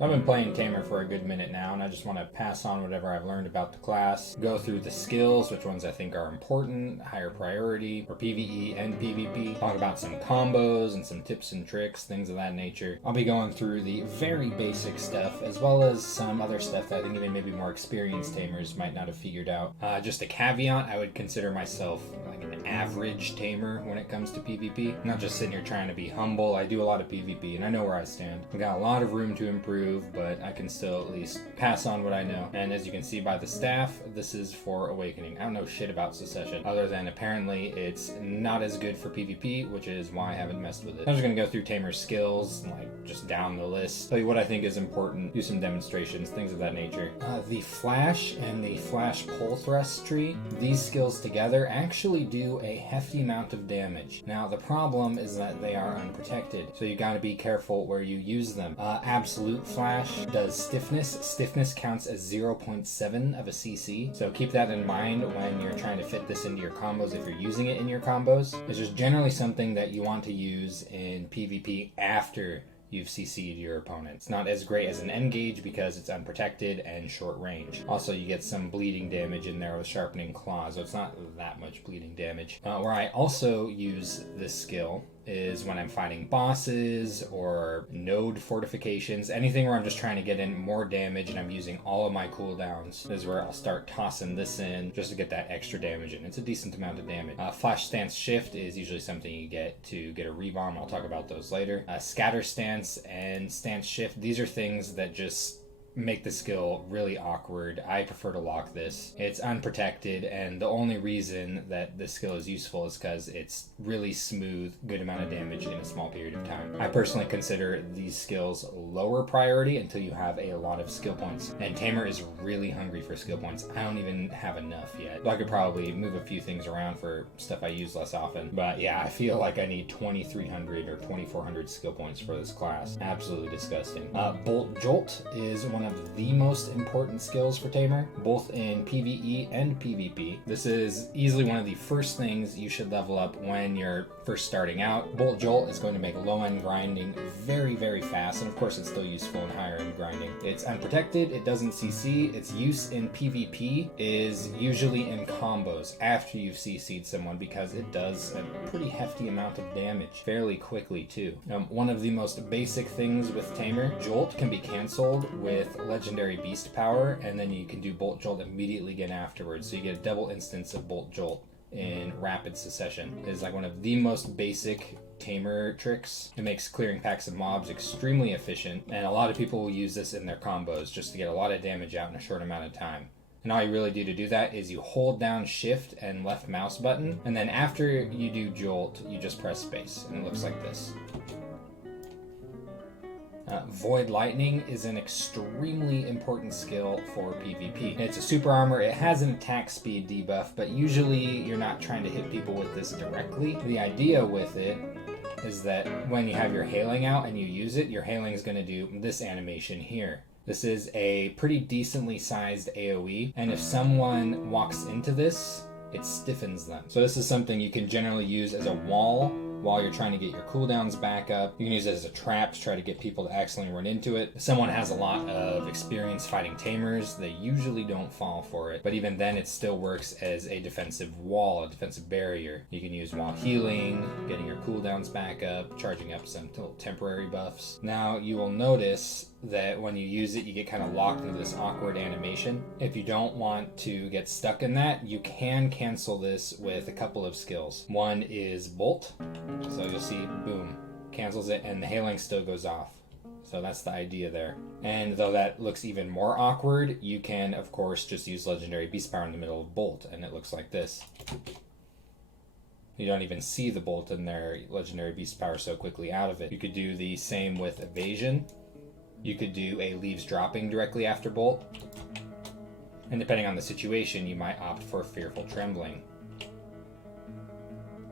I've been playing Tamer for a good minute now, and I just want to pass on whatever I've learned about the class, go through the skills, which ones I think are important, higher priority for PvE and PvP, talk about some combos and some tips and tricks, things of that nature. I'll be going through the very basic stuff, as well as some other stuff that I think even maybe more experienced Tamers might not have figured out. Just a caveat, I would consider myself like an average Tamer when it comes to PvP. I'm not just sitting here trying to be humble. I do a lot of PvP, and I know where I stand. I've got a lot of room to improve, but I can still at least pass on what I know. And as you can see by the staff, this is for Awakening. I don't know shit about Secession, other than apparently it's not as good for PvP, which is why I haven't messed with it. I'm just gonna go through Tamer's skills, like just down the list, tell you what I think is important, do some demonstrations, things of that nature. The Flash and the Flash Pole Thrust tree, these skills together actually do a hefty amount of damage. Now the problem is that they are unprotected, so you gotta be careful where you use them. Absolute Flash does stiffness. Stiffness counts as 0.7 of a CC, so keep that in mind when you're trying to fit this into your combos if you're using it in your combos. It's just generally something that you want to use in PvP after you've CC'd your opponent. It's not as great as an N-gauge because it's unprotected and short range. Also, you get some bleeding damage in there with Sharpening Claw, so it's not that much bleeding damage. Where I also use this skill is when I'm fighting bosses or node fortifications, anything where I'm just trying to get in more damage and I'm using all of my cooldowns is where I'll start tossing this in just to get that extra damage in. It's a decent amount of damage. Flash Stance Shift is usually something you get to get a rebomb. I'll talk about those later. Scatter Stance and Stance Shift, these are things that just make the skill really awkward. I prefer to lock this. It's unprotected, and the only reason that this skill is useful is because it's really smooth, good amount of damage in a small period of time. I personally consider these skills lower priority until you have a lot of skill points, and Tamer is really hungry for skill points. I don't even have enough yet. I could probably move a few things around for stuff I use less often, but yeah, I feel like I need 2,300 or 2,400 skill points for this class. Absolutely disgusting. Bolt Jolt is one of the most important skills for Tamer, both in PvE and PvP. This is easily one of the first things you should level up when you're first starting out. Bolt Jolt is going to make low-end grinding very, very fast, and of course it's still useful in higher-end grinding. It's unprotected, it doesn't CC, its use in PvP is usually in combos after you've CC'd someone because it does a pretty hefty amount of damage fairly quickly too. One of the most basic things with Tamer, Jolt can be cancelled with Legendary Beast Power, and then you can do Bolt Jolt immediately again afterwards, so you get a double instance of Bolt Jolt in Rapid Secession. It is like one of the most basic Tamer tricks. It makes clearing packs of mobs extremely efficient, and a lot of people will use this in their combos just to get a lot of damage out in a short amount of time. And all you really do to do that is you hold down Shift and left mouse button, and then after you do Jolt, you just press space, and it looks like this. Void Lightning is an extremely important skill for PvP. It's a super armor, it has an attack speed debuff, but usually you're not trying to hit people with this directly. The idea with it is that when you have your Heilang out and you use it, your Heilang is going to do this animation here. This is a pretty decently sized AoE, and if someone walks into this, it stiffens them. So this is something you can generally use as a wall while you're trying to get your cooldowns back up. You can use it as a trap to try to get people to accidentally run into it. If someone has a lot of experience fighting Tamers, they usually don't fall for it, but even then it still works as a defensive wall, a defensive barrier. You can use while healing, getting your cooldowns back up, charging up some temporary buffs. Now you will notice that when you use it, you get kind of locked into this awkward animation. If you don't want to get stuck in that, you can cancel this with a couple of skills. One is Bolt, so you'll see, boom, cancels it, and the Heilang still goes off. So that's the idea there. And though that looks even more awkward, you can, of course, just use Legendary Beast Power in the middle of Bolt, and it looks like this. You don't even see the Bolt in there, Legendary Beast Power so quickly out of it. You could do the same with Evasion. You could do a Leaves Dropping directly after Bolt. And depending on the situation, you might opt for Fearful Trembling.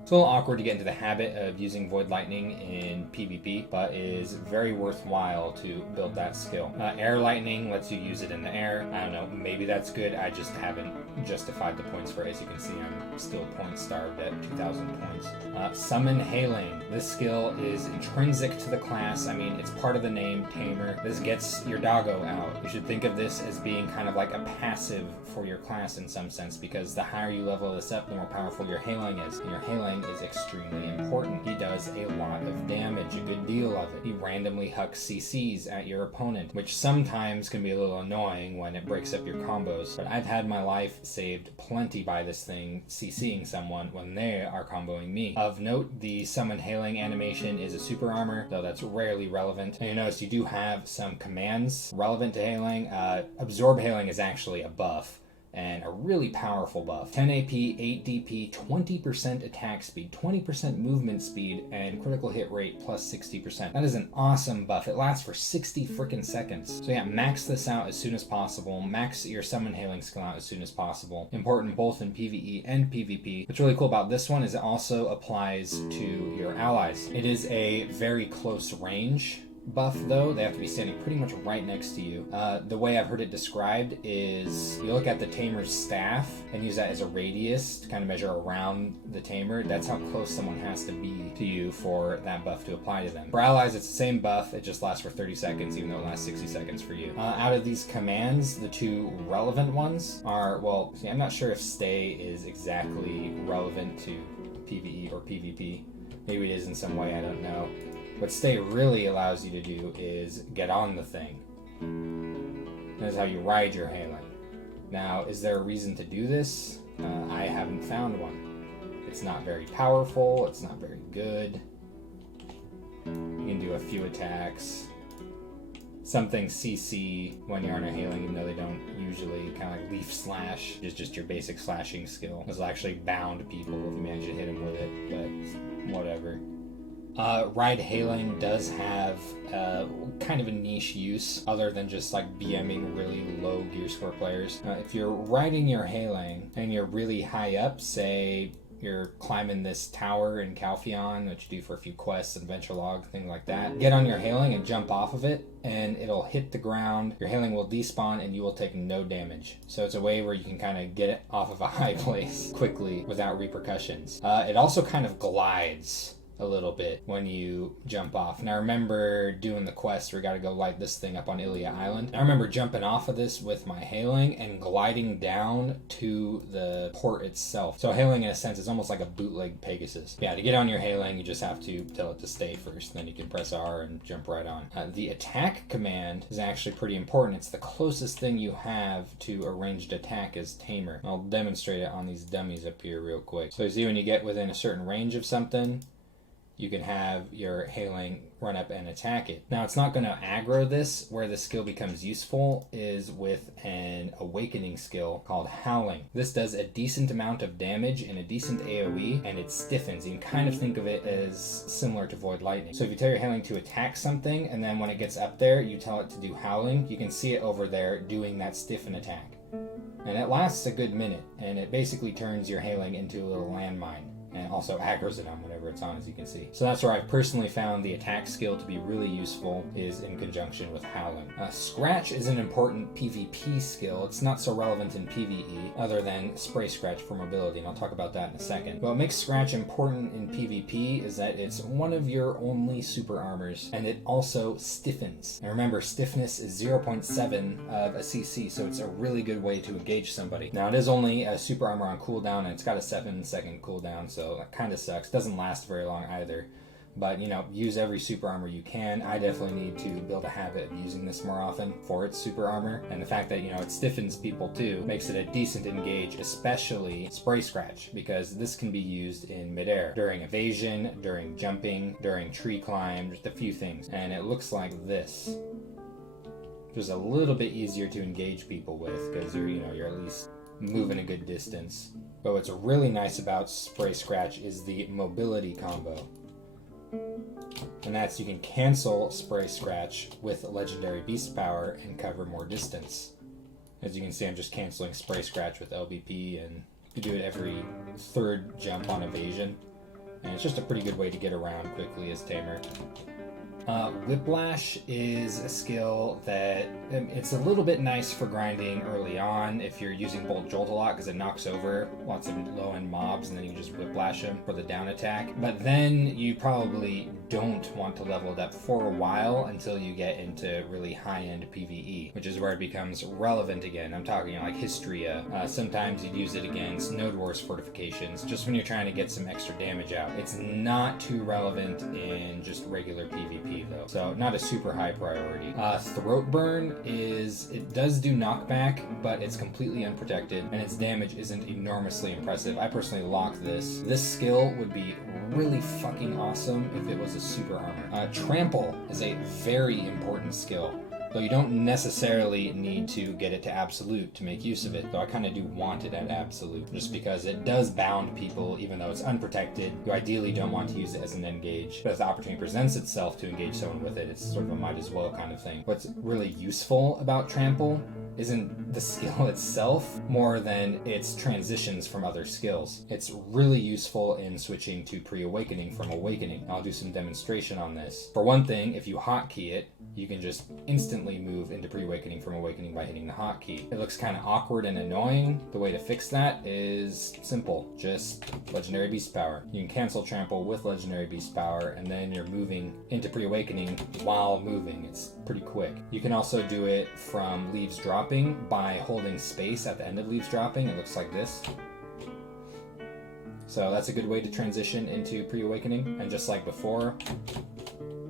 So It's a little awkward to get into the habit of using Void Lightning in PvP, but is very worthwhile to build that skill. Air Lightning lets you use it in the air. I don't know, maybe that's good. I just haven't justified the points for it. As you can see, I'm still point starved at 2,000 points. Summon Heilang. This skill is intrinsic to the class. I mean, it's part of the name, Tamer. This gets your doggo out. You should think of this as being kind of like a passive for your class in some sense, because the higher you level this up, the more powerful your Heilang is. And your Heilang is extremely important. He does a lot of damage, a good deal of it. He randomly hucks CCs at your opponent, which sometimes can be a little annoying when it breaks up your combos. But I've had my life saved plenty by this thing CCing someone when they are comboing me. Of note, the Summon Heilang animation is a super armor, though that's rarely relevant. And you notice you do have some commands relevant to Heilang. Absorb Heilang is actually a buff, and a really powerful buff. 10 AP, 8 DP, 20% attack speed, 20% movement speed, and critical hit rate plus 60%. That is an awesome buff. It lasts for 60 freaking seconds. So yeah, max this out as soon as possible. Max your Summon Heilang skill out as soon as possible. Important both in PvE and PvP. What's really cool about this one is it also applies to your allies. It is a very close range buff, though. They have to be standing pretty much right next to you. The way I've heard it described is you look at the Tamer's staff and use that as a radius to kind of measure around the Tamer. That's how close someone has to be to you for that buff to apply to them. For allies, it's the same buff. It just lasts for 30 seconds, even though it lasts 60 seconds for you. Out of these commands, the two relevant ones are, well, see, I'm not sure if stay is exactly relevant to PvE or PvP. Maybe it is in some way, I don't know. What stay really allows you to do is get on the thing. That is how you ride your Heilang. Now, is there a reason to do this? I haven't found one. It's not very powerful, it's not very good. You can do a few attacks. Something CC when you're on a Heilang, even though they don't usually, kind of like leaf slash is just your basic slashing skill. This will actually bound people if you manage to hit them with it, but whatever. Ride Heilang does have kind of a niche use other than just like BMing really low gear score players. If you're riding your Heilang and you're really high up, say you're climbing this tower in Calpheon, which you do for a few quests, adventure log, things like that, get on your Heilang and jump off of it, and it'll hit the ground. Your Heilang will despawn and you will take no damage. So it's a way where you can kind of get it off of a high place quickly without repercussions. It also kind of glides a little bit when you jump off. And I remember doing the quest where we got to go light this thing up on Ilia Island. I remember jumping off of this with my Heilang and gliding down to the port itself. So Heilang, in a sense, is almost like a bootleg Pegasus. Yeah, to get on your Heilang, you just have to tell it to stay first. Then you can press R and jump right on. The attack command is actually pretty important. It's the closest thing you have to a ranged attack as Tamer. I'll demonstrate it on these dummies up here real quick. So you see when you get within a certain range of something, you can have your Heilang run up and attack it. Now, it's not going to aggro this. Where the skill becomes useful is with an awakening skill called Howling. This does a decent amount of damage and a decent AoE, and it stiffens. You can kind of think of it as similar to Void Lightning. So if you tell your Heilang to attack something, and then when it gets up there, you tell it to do Howling, you can see it over there doing that stiffen attack. And it lasts a good minute, and it basically turns your Heilang into a little landmine, and also aggroes it on whenever it's on, as you can see. So that's where I've personally found the attack skill to be really useful, is in conjunction with Howling. Scratch is an important PvP skill. It's not so relevant in PvE, other than Spray Scratch for mobility, and I'll talk about that in a second. What makes Scratch important in PvP is that it's one of your only super armors, and it also stiffens. And remember, stiffness is 0.7 of a CC, so it's a really good way to engage somebody. Now, it is only a super armor on cooldown, and it's got a 7-second cooldown, so that kind of sucks. Doesn't last very long either. But, you know, use every super armor you can. I definitely need to build a habit of using this more often for its super armor. And the fact that, you know, it stiffens people too makes it a decent engage, especially Spray Scratch, because this can be used in midair, during evasion, during jumping, during tree climb, just a few things. And it looks like this. Just a little bit easier to engage people with, because you're at least moving a good distance. But what's really nice about Spray Scratch is the mobility combo. And that's, you can cancel Spray Scratch with Legendary Beast Power and cover more distance. As you can see, I'm just canceling Spray Scratch with LBP, and you do it every third jump on evasion. and it's just a pretty good way to get around quickly as Tamer. Whiplash is a skill that it's a little bit nice for grinding early on if you're using Bolt Jolt a lot, because it knocks over lots of low-end mobs and then you can just whiplash them for the down attack. But then you probably don't want to level it up for a while until you get into really high-end PvE, which is where it becomes relevant again. I'm talking like Hystria. Sometimes you'd use it against Node Wars fortifications, just when you're trying to get some extra damage out. It's not too relevant in just regular PvP though, so not a super high priority. Throat Burn it does do knockback, but it's completely unprotected and its damage isn't enormously impressive. I personally lock this. This skill would be really fucking awesome if it was a super armor. Trample is a very important skill, though you don't necessarily need to get it to absolute to make use of it, though I kind of do want it at absolute, just because it does bound people even though it's unprotected. You ideally don't want to use it as an engage, but if the opportunity presents itself to engage someone with it, it's sort of a might as well kind of thing. What's really useful about Trample isn't the skill itself more than its transitions from other skills. It's really useful in switching to pre-awakening from awakening. I'll do some demonstration on this. For one thing, if you hotkey it, you can just instantly move into pre-awakening from awakening by hitting the hotkey. It looks kind of awkward and annoying. The way to fix that is simple. Just Legendary Beast Power. You can cancel Trample with Legendary Beast Power, and then you're moving into pre-awakening while moving. It's pretty quick. You can also do it from Leaves Dropping by holding space at the end of Leaves Dropping. It looks like this. So that's a good way to transition into pre-awakening, and just like before,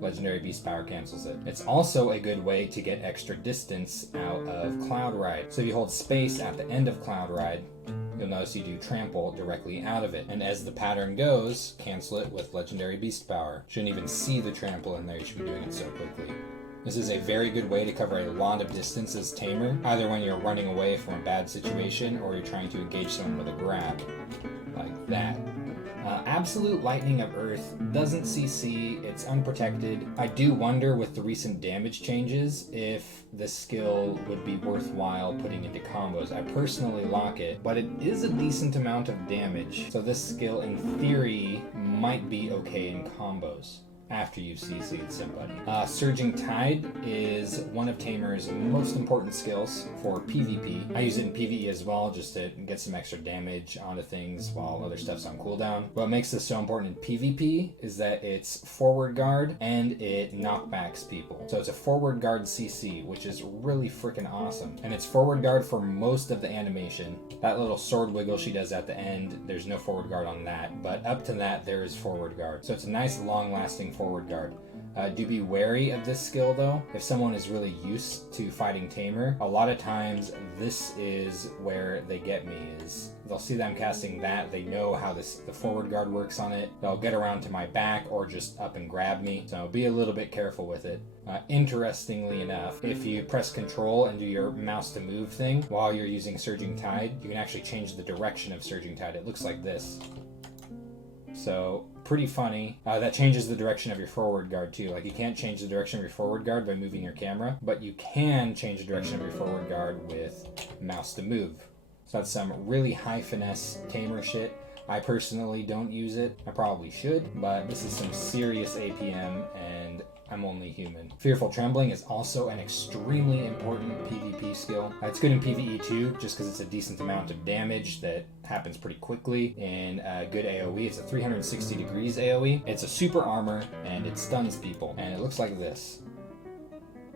Legendary Beast Power cancels it. It's also a good way to get extra distance out of Cloud Ride. So if you hold space at the end of Cloud Ride, you'll notice you do Trample directly out of it. And as the pattern goes, cancel it with Legendary Beast Power. Shouldn't even see the Trample in there, you should be doing it so quickly. This is a very good way to cover a lot of distance as Tamer, either when you're running away from a bad situation or you're trying to engage someone with a grab, like that. Absolute Lightning of Earth doesn't CC, it's unprotected. I do wonder with the recent damage changes if this skill would be worthwhile putting into combos. I personally lock it, but it is a decent amount of damage, so this skill in theory might be okay in combos after you've CC'd somebody. Surging Tide is one of Tamer's most important skills for PvP. I use it in PvE as well, just to get some extra damage onto things while other stuff's on cooldown. What makes this so important in PvP is that it's forward guard and it knockbacks people. So it's a forward guard CC, which is really freaking awesome. And it's forward guard for most of the animation. That little sword wiggle she does at the end, there's no forward guard on that, but up to that there is forward guard. So it's a nice long-lasting forward guard. Do be wary of this skill though. If someone is really used to fighting Tamer, a lot of times this is where they get me, is they'll see them casting that, they know how the forward guard works on it, they'll get around to my back or just up and grab me, so be a little bit careful with it. Interestingly enough, if you press Control and do your mouse to move thing while you're using Surging Tide, you can actually change the direction of Surging Tide. It looks like this. So pretty funny. That changes the direction of your forward guard too. Like, you can't change the direction of your forward guard by moving your camera, but you can change the direction of your forward guard with mouse to move. So that's some really high finesse Tamer shit. I personally don't use it. I probably should, but this is some serious APM and I'm only human. Fearful Trembling is also an extremely important PvP skill. It's good in PvE too, just because it's a decent amount of damage that happens pretty quickly in good AoE. It's a 360 degrees AoE. It's a super armor and it stuns people, and it looks like this.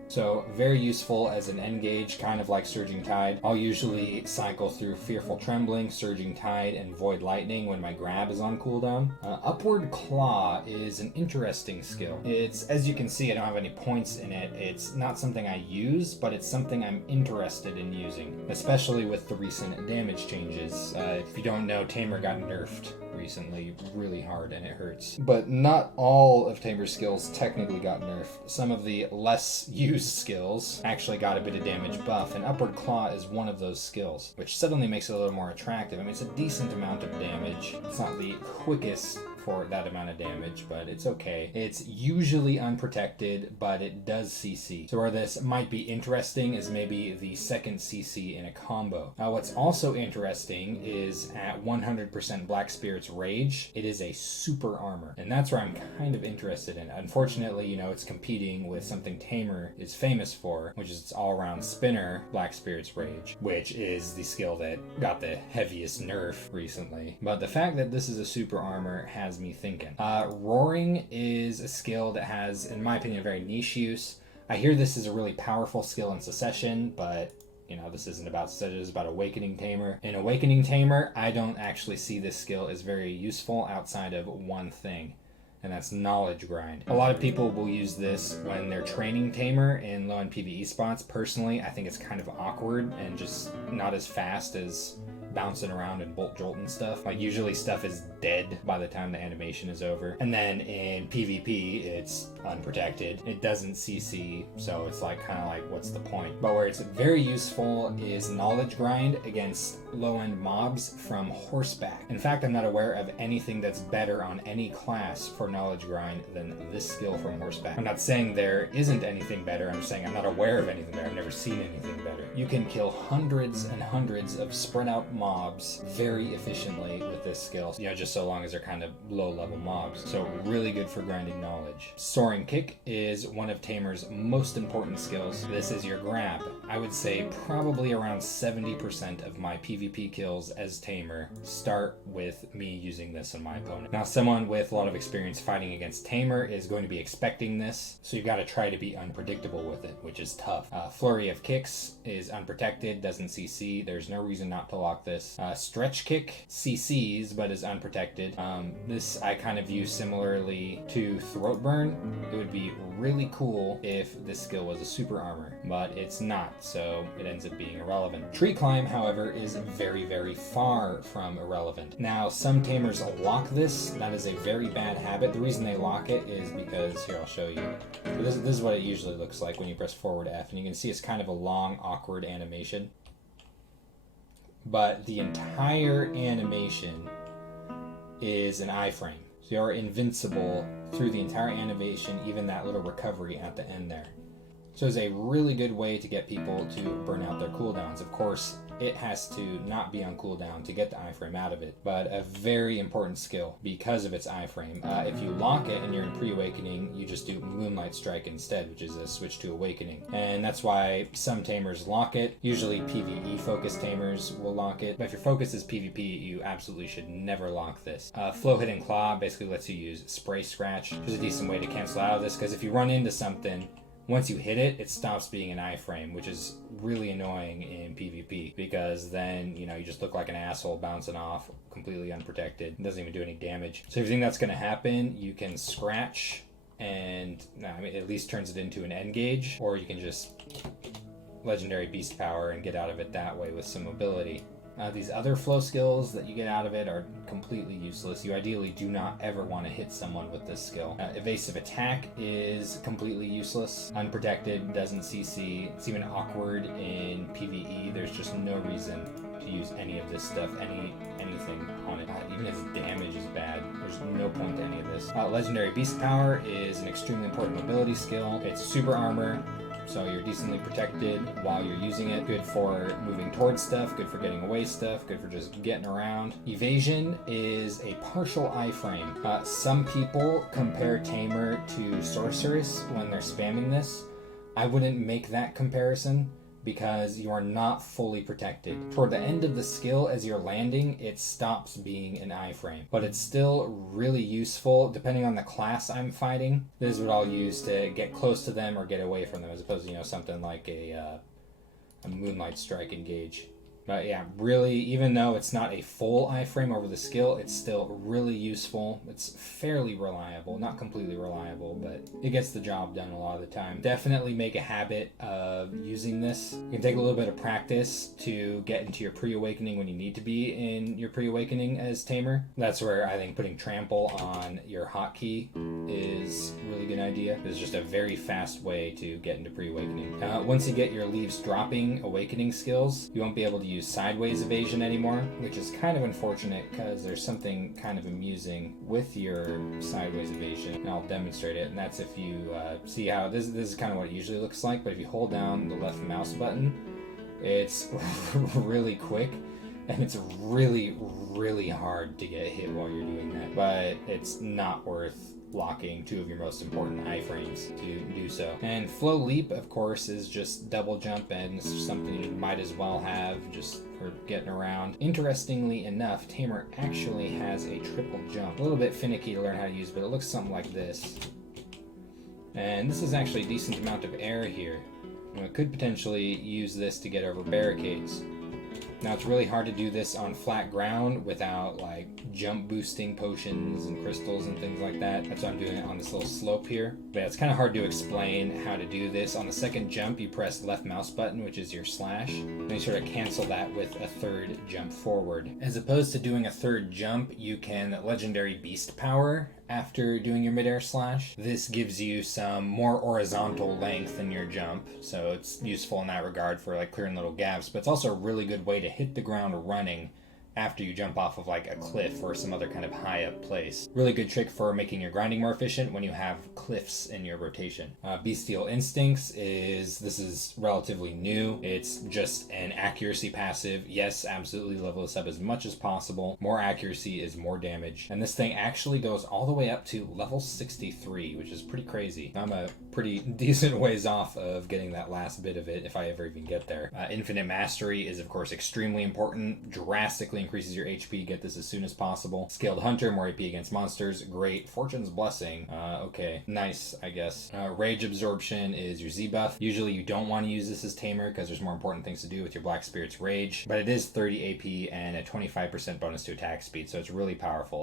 So very useful as an engage, kind of like Surging Tide. I'll usually cycle through Fearful Trembling, Surging Tide, and Void Lightning when my grab is on cooldown. Upward Claw is an interesting skill. It's, as you can see, I don't have any points in it. It's not something I use, but it's something I'm interested in using, especially with the recent damage changes. If you don't know, Tamer got nerfed recently really hard and it hurts. But not all of Tamer's skills technically got nerfed. Some of the less used skills actually got a bit of damage buff, and Upward Claw is one of those skills, which suddenly makes it a little more attractive. I mean, it's a decent amount of damage. It's not the quickest for that amount of damage, but it's okay. It's usually unprotected, but it does CC. So where this might be interesting is maybe the second CC in a combo. What's also interesting is at 100% Black Spirit's Rage, it is a super armor, and that's where I'm kind of interested in. Unfortunately, you know, it's competing with something Tamer is famous for, which is its all-around spinner Black Spirit's Rage, which is the skill that got the heaviest nerf recently. But the fact that this is a super armor has me thinking. Roaring is a skill that has, in my opinion, very niche use. I hear this is a really powerful skill in Secession, but you know, this isn't about Secession, it's about Awakening Tamer. In Awakening Tamer, I don't actually see this skill as very useful outside of one thing, and that's knowledge grind. A lot of people will use this when they're training Tamer in low-end PvE spots. Personally, I think it's kind of awkward and just not as fast as bouncing around and bolt jolt and stuff. Like, usually stuff is dead by the time the animation is over. And then in PvP, it's unprotected. It doesn't CC, so it's like kind of like, what's the point? But where it's very useful is knowledge grind against low-end mobs from horseback. In fact, I'm not aware of anything that's better on any class for knowledge grind than this skill from horseback. I'm not saying there isn't anything better, I'm saying I'm not aware of anything better. I've never seen anything better. You can kill hundreds and hundreds of spread out mobs very efficiently with this skill, you know, just so long as they're kind of low level mobs. So really good for grinding knowledge. Soaring Kick is one of Tamer's most important skills. This is your grab. I would say probably around 70% of my PvP kills as Tamer start with me using this on my opponent. Now, someone with a lot of experience fighting against Tamer is going to be expecting this, so you've got to try to be unpredictable with it, which is tough. Flurry of Kicks is unprotected, doesn't CC. There's no reason not to lock this. Stretch Kick CCs, but is unprotected. This I kind of view similarly to Throat Burn. It would be really cool if this skill was a super armor, but it's not, so it ends up being irrelevant. Tree Climb, however, is very, very far from irrelevant. Now, some Tamers lock this. That is a very bad habit. The reason they lock it is because, here, I'll show you. So this is what it usually looks like when you press forward F, and you can see it's kind of a long, awkward animation. But the entire animation is an iframe. So you're invincible through the entire animation, even that little recovery at the end there. So it's a really good way to get people to burn out their cooldowns. Of course, it has to not be on cooldown to get the iframe out of it, but a very important skill because of its iframe. If you lock it and you're in pre-awakening, you just do Moonlight Strike instead, which is a switch to awakening. And that's why some Tamers lock it. Usually PvE focused Tamers will lock it, but if your focus is PvP, you absolutely should never lock this. Flow Hit and Claw basically lets you use Spray Scratch, which is a decent way to cancel out of this, because if you run into something, once you hit it, it stops being an iframe, which is really annoying in PvP, because then, you know, you just look like an asshole bouncing off, completely unprotected. It doesn't even do any damage. So if you think that's going to happen, you can scratch and, I mean, it at least turns it into an engage, or you can just Legendary Beast Power and get out of it that way with some mobility. These other flow skills that you get out of it are completely useless. You ideally do not ever want to hit someone with this skill. Evasive Attack is completely useless. Unprotected, doesn't CC. It's even awkward in PvE. There's just no reason to use any of this stuff, anything on it. Even its damage is bad. There's no point to any of this. Legendary Beast Power is an extremely important mobility skill. It's super armor, so you're decently protected while you're using it. Good for moving towards stuff, good for getting away stuff, good for just getting around. Evasion is a partial iframe. Some people compare Tamer to Sorceress when they're spamming this. I wouldn't make that comparison, because you are not fully protected. Toward the end of the skill, as you're landing, it stops being an iframe. But it's still really useful, depending on the class I'm fighting. This is what I'll use to get close to them or get away from them, as opposed to, you know, something like a Moonlight Strike engage. But yeah, really, even though it's not a full iframe over the skill, it's still really useful. It's fairly reliable, not completely reliable, but it gets the job done a lot of the time. Definitely make a habit of using this. You can take a little bit of practice to get into your pre-awakening when you need to be in your pre-awakening as Tamer. That's where I think putting Trample on your hotkey is a really good idea. It's just a very fast way to get into pre-awakening. Once you get your leaves dropping awakening skills, you won't be able to use use sideways evasion anymore, which is kind of unfortunate because there's something kind of amusing with your sideways evasion, and I'll demonstrate it. And that's if you see how this is kind of what it usually looks like, but if you hold down the left mouse button, it's really quick, and it's really hard to get hit while you're doing that, but it's not worth blocking two of your most important iframes to do so. And flow leap, of course, is just double jump, and it's something you might as well have just for getting around. Interestingly enough, Tamer actually has a triple jump. A little bit finicky to learn how to use, but it looks something like this. And this is actually a decent amount of air here. I could potentially use this to get over barricades. Now, it's really hard to do this on flat ground without like jump boosting potions and crystals and things like that. That's why I'm doing it on this little slope here. But yeah, it's kind of hard to explain how to do this. On the second jump, you press left mouse button, which is your slash, and you sort of cancel that with a third jump forward. As opposed to doing a third jump, you can legendary beast power after doing your midair slash. This gives you some more horizontal length in your jump, so it's useful in that regard for like clearing little gaps, but it's also a really good way to hit the ground running after you jump off of like a cliff or some other kind of high up place. Really good trick for making your grinding more efficient when you have cliffs in your rotation. Bestial Instincts this is relatively new. It's just an accuracy passive. Yes, absolutely level this up as much as possible. More accuracy is more damage. And this thing actually goes all the way up to level 63, which is pretty crazy. I'm a pretty decent ways off of getting that last bit of it if I ever even get there. Infinite Mastery is of course extremely important. Drastically increases your HP. Get this as soon as possible. Skilled Hunter, more AP against monsters. Great. Fortune's Blessing. Okay. Nice, I guess. Rage Absorption is your Z buff. Usually you don't want to use this as Tamer because there's more important things to do with your Black Spirit's Rage, but it is 30 AP and a 25% bonus to attack speed, so it's really powerful.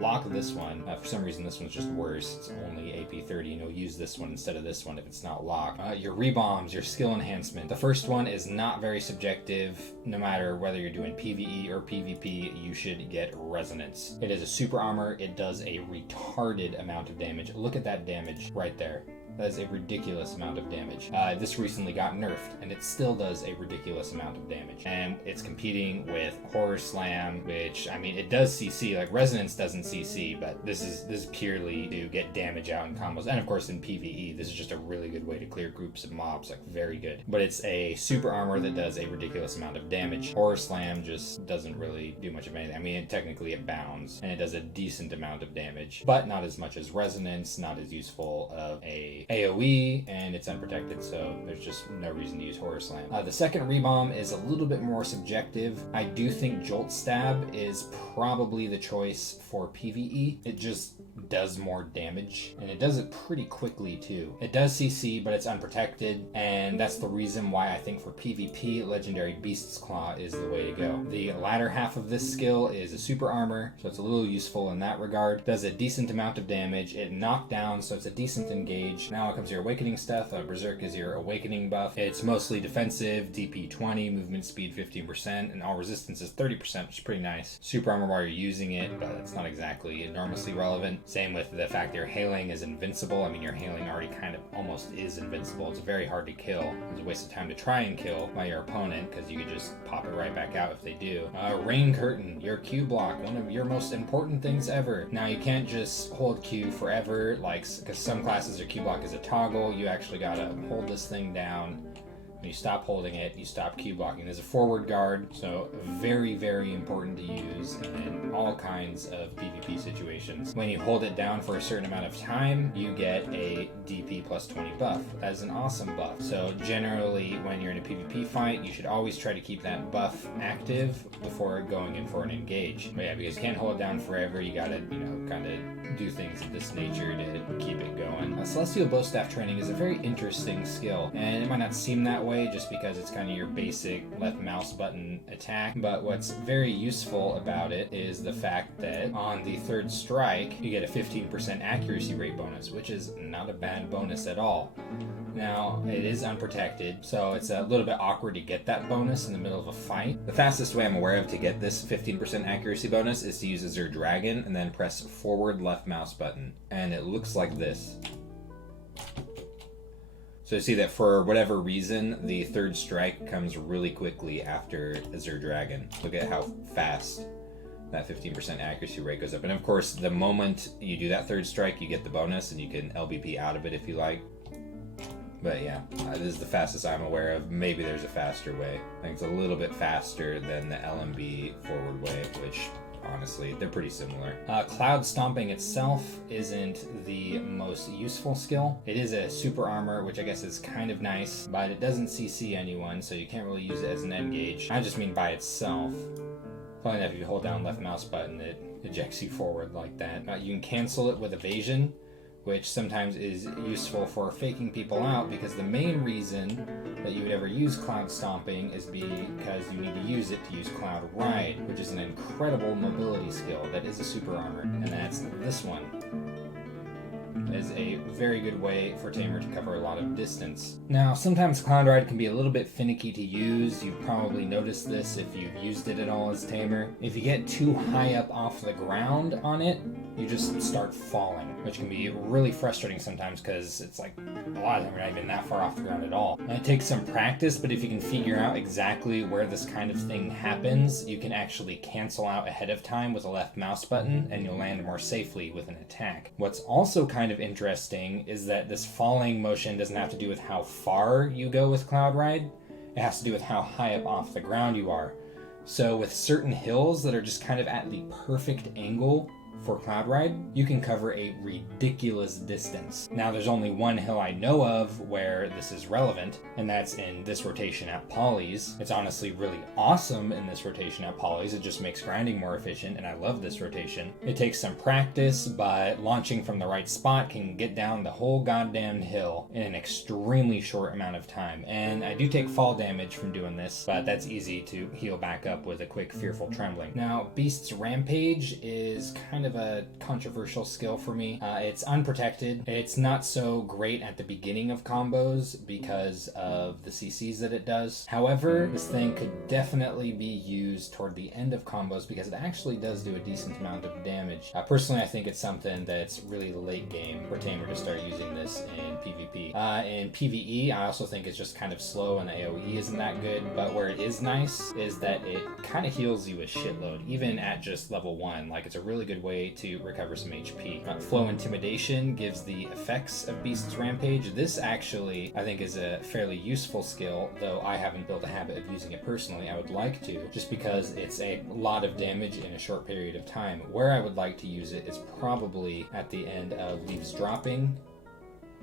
Lock this one. For some reason this one's just worse. It's only AP 30, and you'll use this one instead of this one if it's not locked. Your rebombs, your skill enhancement. The first one is not very subjective. No matter whether you're doing PvE or PvP, you should get resonance. It is a super armor. It does a retarded amount of damage. Look at that damage right there. That is a ridiculous amount of damage. This recently got nerfed, and it still does a ridiculous amount of damage. And it's competing with Horror Slam, which, I mean, it does CC. Like, Resonance doesn't CC, but this is purely to get damage out in combos. And, of course, in PvE, this is just a really good way to clear groups of mobs. Like, very good. But it's a super armor that does a ridiculous amount of damage. Horror Slam just doesn't really do much of anything. I mean, technically it bounds, and it does a decent amount of damage, but not as much as Resonance, not as useful of a AoE, and it's unprotected, so there's just no reason to use Horror Slam. The second rebomb is a little bit more subjective. I do think Jolt Stab is probably the choice for PvE. It just does more damage, and it does it pretty quickly too. It does CC, but it's unprotected, and that's the reason why I think for PvP, Legendary Beast's Claw is the way to go. The latter half of this skill is a super armor, so it's a little useful in that regard. Does a decent amount of damage. It knocked down, so it's a decent engage. Now it comes your awakening stuff. Berserk is your awakening buff. It's mostly defensive, DP 20, movement speed 15%, and all resistance is 30%, which is pretty nice. Super armor while you're using it, but it's not exactly enormously relevant. Same with the fact that your Heilang is invincible. I mean, your Heilang already kind of almost is invincible. It's very hard to kill. It's a waste of time to try and kill by your opponent because you could just pop it right back out if they do. Rain Curtain, your Q block, one of your most important things ever. Now, you can't just hold Q forever, like, because some classes your Q block is a toggle. You actually gotta hold this thing down. When you stop holding it, you stop Q blocking. There's a forward guard, so very, very important to use in all kinds of PvP situations. When you hold it down for a certain amount of time, you get a DP plus 20 buff. That is an awesome buff. So generally, when you're in a PvP fight, you should always try to keep that buff active before going in for an engage. But yeah, because you can't hold it down forever, you gotta, kind of do things of this nature to keep it going. Celestial Bowstaff training is a very interesting skill, and it might not seem that way just because it's kind of your basic left mouse button attack, but what's very useful about it is the fact that on the third strike you get a 15% accuracy rate bonus, which is not a bad bonus at all. Now, it is unprotected, so it's a little bit awkward to get that bonus in the middle of a fight. The fastest way I'm aware of to get this 15% accuracy bonus is to use Azure Dragon and then press forward left mouse button, and it looks like this. So you see that for whatever reason, the third strike comes really quickly after Azure Dragon. Look at how fast that 15% accuracy rate goes up. And of course, the moment you do that third strike, you get the bonus and you can LBP out of it if you like. But yeah, this is the fastest I'm aware of. Maybe there's a faster way. I think it's a little bit faster than the LMB forward way, which honestly, they're pretty similar. Cloud Stomping itself isn't the most useful skill. It is a super armor, which I guess is kind of nice, but it doesn't CC anyone, so you can't really use it as an engage. I just mean by itself. Funny enough, if you hold down left mouse button, it ejects you forward like that. You can cancel it with evasion, which sometimes is useful for faking people out, because the main reason that you would ever use Cloud Stomping is because you need to use it to use Cloud Ride, which is an incredible mobility skill that is a super armor, and that's this one. It is a very good way for Tamer to cover a lot of distance. Now, sometimes Cloud Ride can be a little bit finicky to use. You've probably noticed this if you've used it at all as Tamer. If you get too high up off the ground on it, you just start falling, which can be really frustrating sometimes because it's like a lot of them are not even that far off the ground at all. And it takes some practice, but if you can figure out exactly where this kind of thing happens, you can actually cancel out ahead of time with a left mouse button and you'll land more safely with an attack. What's also kind of interesting is that this falling motion doesn't have to do with how far you go with Cloud Ride. It has to do with how high up off the ground you are. So with certain hills that are just kind of at the perfect angle for Cloud Ride, you can cover a ridiculous distance. Now, there's only one hill I know of where this is relevant, and that's in this rotation at Polly's. It's honestly really awesome in this rotation at Polly's. It just makes grinding more efficient, and I love this rotation. It takes some practice, but launching from the right spot can get down the whole goddamn hill in an extremely short amount of time. And I do take fall damage from doing this, but that's easy to heal back up with a quick Fearful Trembling. Now, Beast's Rampage is kind of a controversial skill for me. It's unprotected. It's not so great at the beginning of combos because of the CCs that it does. However, this thing could definitely be used toward the end of combos because it actually does do a decent amount of damage. Personally, I think it's something that's really late game for Tamer to start using this in PvP. In PvE, I also think it's just kind of slow and AoE isn't that good, but where it is nice is that it kind of heals you a shitload, even at just level 1. Like, it's a really good way to recover some HP. Flow Intimidation gives the effects of Beast's Rampage. This actually, I think, is a fairly useful skill, though I haven't built a habit of using it personally. I would like to, just because it's a lot of damage in a short period of time. Where I would like to use it is probably at the end of Leaves Dropping,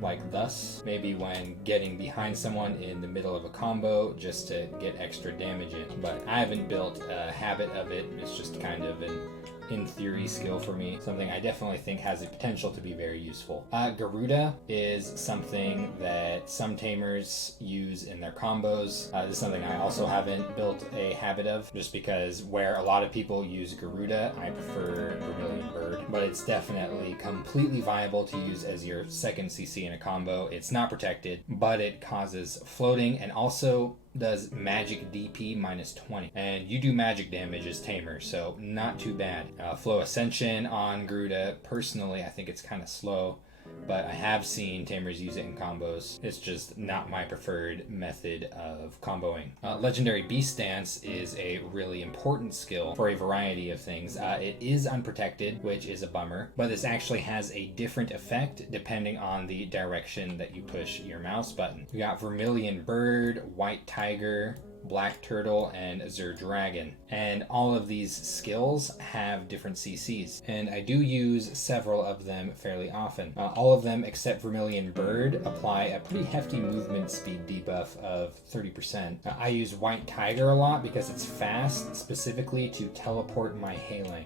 like thus. Maybe when getting behind someone in the middle of a combo just to get extra damage in. But I haven't built a habit of it. It's just kind of an in theory skill for me, something I definitely think has the potential to be very useful. Garuda is something that some tamers use in their combos. This is something I also haven't built a habit of, just because where a lot of people use Garuda, I prefer Vermilion Bird, but it's definitely completely viable to use as your second CC in a combo. It's not protected, but it causes floating and also does magic DP minus 20. And you do magic damage as Tamer, so not too bad. Flow Ascension on Garuda, personally, I think it's kind of slow, but I have seen Tamers use it in combos. It's just not my preferred method of comboing. Legendary Beast Dance is a really important skill for a variety of things. It is unprotected, which is a bummer, but this actually has a different effect depending on the direction that you push your mouse button. We got Vermilion Bird, White Tiger, Black Turtle, and Azure Dragon. And all of these skills have different CCs, and I do use several of them fairly often. All of them except Vermilion Bird apply a pretty hefty movement speed debuff of 30%. I use White Tiger a lot because it's fast, specifically to teleport my Heilang.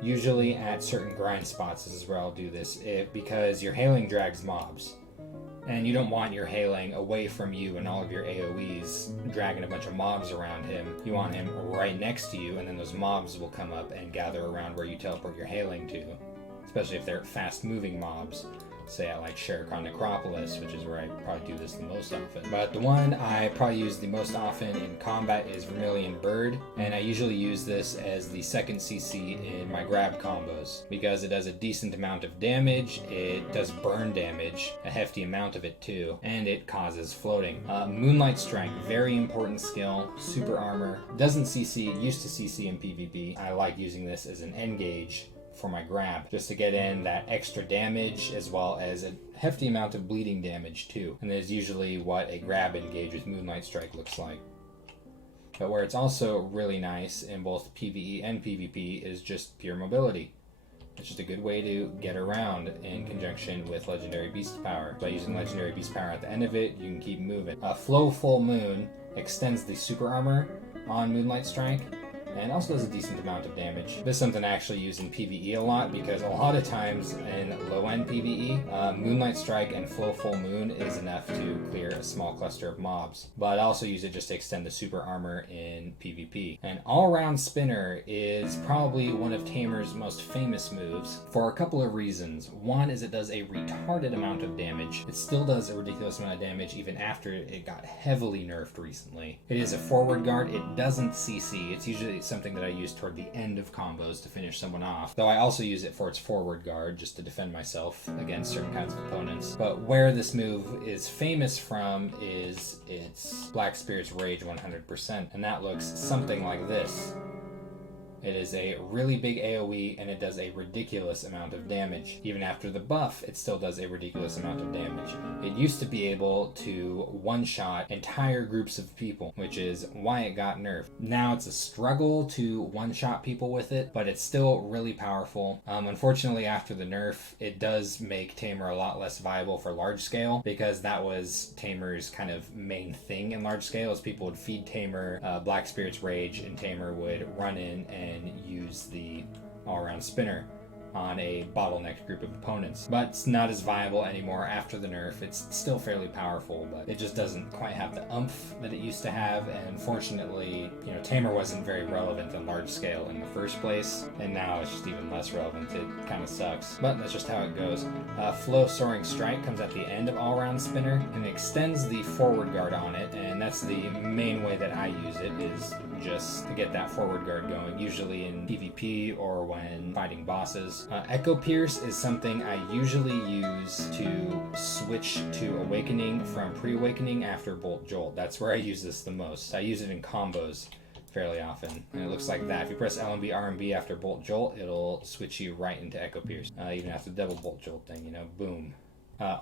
Usually at certain grind spots, this is where I'll do this, because your Heilang drags mobs. And you don't want your Heilang away from you and all of your AoEs dragging a bunch of mobs around him. You want him right next to you, and then those mobs will come up and gather around where you teleport your Heilang to, especially if they're fast-moving mobs. say at like Sherikon Necropolis, which is where I probably do this the most often. But the one I probably use the most often in combat is Vermilion Bird, and I usually use this as the second CC in my grab combos because it does a decent amount of damage, it does burn damage, a hefty amount of it too, and it causes floating. Moonlight Strike, very important skill, super armor, doesn't CC, used to CC in PvP. I like using this as an engage for my grab, just to get in that extra damage as well as a hefty amount of bleeding damage too. And that is usually what a grab engage with Moonlight Strike looks like. But where it's also really nice in both PvE and PvP is just pure mobility. It's just a good way to get around in conjunction with Legendary Beast Power. By using Legendary Beast Power at the end of it, you can keep moving. Flow Full Moon extends the super armor on Moonlight Strike, and also does a decent amount of damage. This is something I actually use in PvE a lot because a lot of times in low-end PvE, Moonlight Strike and Flow Full Moon is enough to clear a small cluster of mobs. But I also use it just to extend the super armor in PvP. And All-Around Spinner is probably one of Tamer's most famous moves for a couple of reasons. One is it does a retarded amount of damage. It still does a ridiculous amount of damage even after it got heavily nerfed recently. It is a forward guard. It doesn't CC. It's usually something that I use toward the end of combos to finish someone off, though I also use it for its forward guard just to defend myself against certain kinds of opponents. But where this move is famous from is its Black Spirit's Rage 100%, and that looks something like this. It is a really big AoE and it does a ridiculous amount of damage. Even after the buff, it still does a ridiculous amount of damage. It used to be able to one-shot entire groups of people, which is why it got nerfed. Now it's a struggle to one-shot people with it, but it's still really powerful. Unfortunately, after the nerf, it does make Tamer a lot less viable for large scale, because that was Tamer's kind of main thing in large scale, is people would feed Tamer Black Spirit's Rage, and Tamer would run in and use the all-around spinner on a bottlenecked group of opponents. But it's not as viable anymore after the nerf. It's still fairly powerful, but it just doesn't quite have the oomph that it used to have, and fortunately, you know, Tamer wasn't very relevant in large scale in the first place, and now it's just even less relevant. It kind of sucks, but that's just how it goes. Flow Soaring Strike comes at the end of all-around spinner and extends the forward guard on it, and that's the main way that I use it, is just to get that forward guard going, usually in PvP or when fighting bosses. Echo Pierce is something I usually use to switch to Awakening from pre-Awakening after Bolt Jolt. That's where I use this the most. I use it in combos fairly often, and it looks like that. If you press LMB, RMB after Bolt Jolt, it'll switch you right into Echo Pierce. Even after the double Bolt Jolt thing, you know, boom.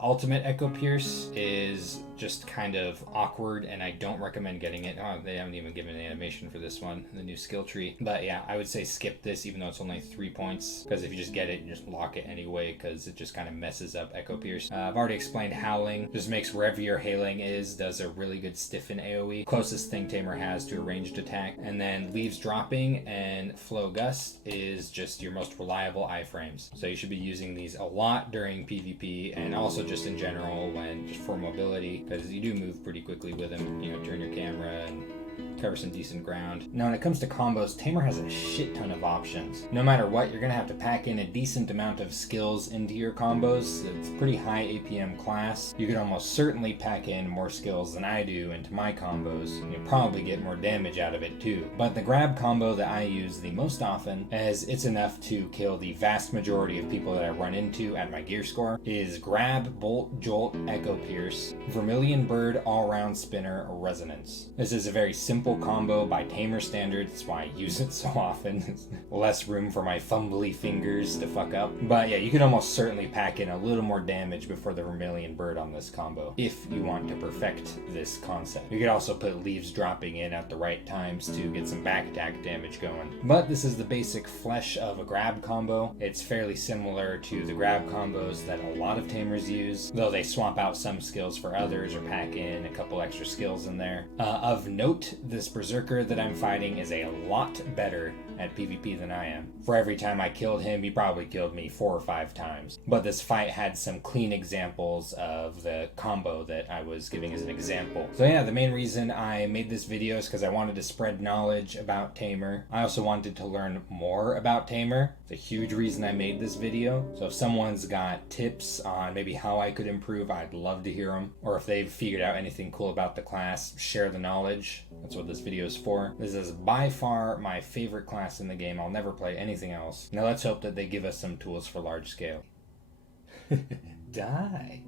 Ultimate Echo Pierce is just kind of awkward, and I don't recommend getting it. Oh, they haven't even given an animation for this one, the new skill tree. But yeah, I would say skip this, even though it's only 3 points, because if you just get it, you just lock it anyway, because it just kind of messes up Echo Pierce. I've already explained Heilang. Just makes wherever your Heilang is, does a really good stiffen AoE. Closest thing Tamer has to a ranged attack. And then Leaves Dropping and Flow Gust is just your most reliable iframes. So you should be using these a lot during PvP, and also just in general when just for mobility, because you do move pretty quickly with them. You know, turn your camera and cover some decent ground. Now when it comes to combos, Tamer has a shit ton of options. No matter what, you're gonna have to pack in a decent amount of skills into your combos. It's pretty high APM class. You could almost certainly pack in more skills than I do into my combos, and you'll probably get more damage out of it too. But the grab combo that I use the most often, as it's enough to kill the vast majority of people that I run into at my gear score, is Grab, Bolt, Jolt, Echo Pierce, Vermilion Bird, All-Round Spinner, Resonance. This is a very simple combo by Tamer standards. That's why I use it so often. Less room for my fumbly fingers to fuck up. But yeah, you could almost certainly pack in a little more damage before the Vermilion Bird on this combo, if you want to perfect this concept. You could also put Leaves Dropping in at the right times to get some back attack damage going. But this is the basic flesh of a grab combo. It's fairly similar to the grab combos that a lot of Tamers use, though they swap out some skills for others or pack in a couple extra skills in there. Of note, the this berserker that I'm fighting is a lot better at PvP than I am. For every time I killed him, he probably killed me 4 or 5 times. But this fight had some clean examples of the combo that I was giving as an example. So yeah, the main reason I made this video is because I wanted to spread knowledge about Tamer. I also wanted to learn more about Tamer. It's a huge reason I made this video. So if someone's got tips on maybe how I could improve, I'd love to hear them. Or if they've figured out anything cool about the class, share the knowledge. That's what this video is for. This is by far my favorite class in the game. I'll never play anything else. Now let's hope that they give us some tools for large scale. Die.